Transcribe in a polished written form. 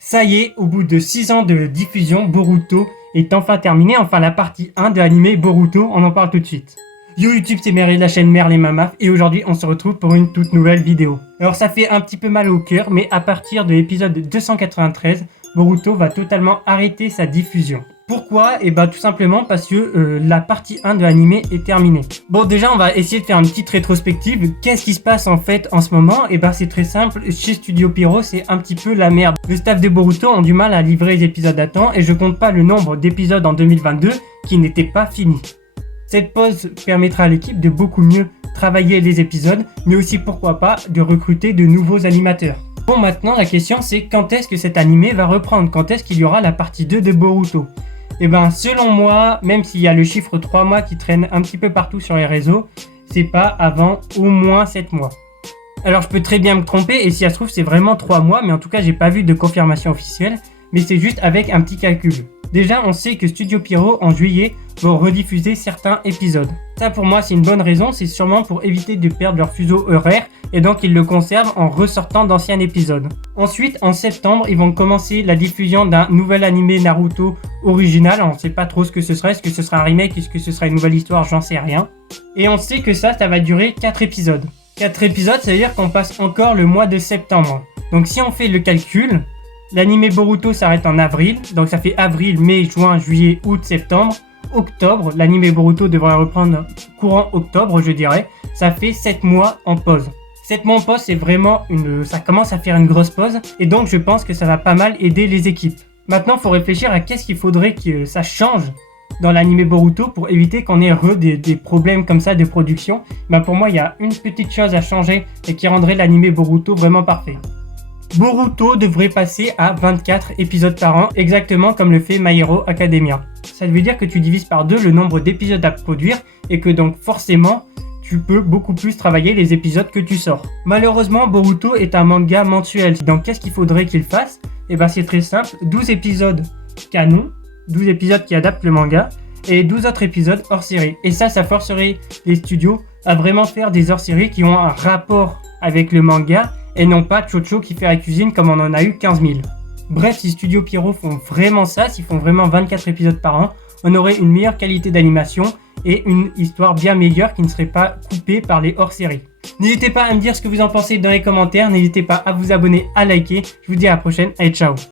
Ça y est, au bout de 6 ans de diffusion, Boruto est enfin terminé, enfin la partie 1 de l'anime Boruto, on en parle tout de suite. Yo YouTube, c'est Merle, la chaîne Merle et Mamaf, et aujourd'hui on se retrouve pour une toute nouvelle vidéo. Alors ça fait un petit peu mal au cœur, mais à partir de l'épisode 293, Boruto va totalement arrêter sa diffusion. Pourquoi? Et bah tout simplement parce que la partie 1 de l'anime est terminée. Bon, déjà on va essayer de faire une petite rétrospective. Qu'est-ce qui se passe en fait en ce moment? Et bah c'est très simple, chez Studio Pierrot c'est un petit peu la merde. Le staff de Boruto ont du mal à livrer les épisodes à temps et je compte pas le nombre d'épisodes en 2022 qui n'étaient pas finis. Cette pause permettra à l'équipe de beaucoup mieux travailler les épisodes, mais aussi pourquoi pas de recruter de nouveaux animateurs. Bon, maintenant la question c'est quand est-ce que cet animé va reprendre? Quand est-ce qu'il y aura la partie 2 de Boruto? Et ben selon moi, même s'il y a le chiffre 3 mois qui traîne un petit peu partout sur les réseaux, c'est pas avant au moins 7 mois. Alors je peux très bien me tromper et si ça se trouve c'est vraiment 3 mois, mais en tout cas j'ai pas vu de confirmation officielle, mais c'est juste avec un petit calcul. Déjà on sait que Studio Pierrot en juillet vont rediffuser certains épisodes. Ça pour moi c'est une bonne raison, c'est sûrement pour éviter de perdre leur fuseau horaire et donc ils le conservent en ressortant d'anciens épisodes. Ensuite en septembre ils vont commencer la diffusion d'un nouvel animé Naruto original, on sait pas trop ce que ce sera, est-ce que ce sera un remake, est-ce que ce sera une nouvelle histoire, j'en sais rien. Et on sait que ça va durer 4 épisodes. 4 épisodes, ça veut dire qu'on passe encore le mois de septembre. Donc si on fait le calcul, l'anime Boruto s'arrête en avril, donc ça fait avril, mai, juin, juillet, août, septembre. Octobre, l'anime Boruto devrait reprendre courant octobre, je dirais. Ça fait 7 mois en pause. 7 mois en pause, c'est vraiment ça commence à faire une grosse pause, et donc je pense que ça va pas mal aider les équipes. Maintenant, il faut réfléchir à qu'est-ce qu'il faudrait que ça change dans l'anime Boruto pour éviter qu'on ait des problèmes comme ça de production. Ben pour moi, il y a une petite chose à changer et qui rendrait l'anime Boruto vraiment parfait. Boruto devrait passer à 24 épisodes par an, exactement comme le fait My Hero Academia. Ça veut dire que tu divises par 2 le nombre d'épisodes à produire et que donc forcément, tu peux beaucoup plus travailler les épisodes que tu sors. Malheureusement, Boruto est un manga mensuel. Donc qu'est-ce qu'il faudrait qu'il fasse? Et ben c'est très simple, 12 épisodes canon, 12 épisodes qui adaptent le manga et 12 autres épisodes hors série. Et ça forcerait les studios à vraiment faire des hors séries qui ont un rapport avec le manga et non pas Chocho qui fait la cuisine comme on en a eu 15 000. Bref, si Studio Pierrot font vraiment ça, s'ils font vraiment 24 épisodes par an, on aurait une meilleure qualité d'animation et une histoire bien meilleure qui ne serait pas coupée par les hors-séries. N'hésitez pas à me dire ce que vous en pensez dans les commentaires, n'hésitez pas à vous abonner, à liker, je vous dis à la prochaine, allez ciao.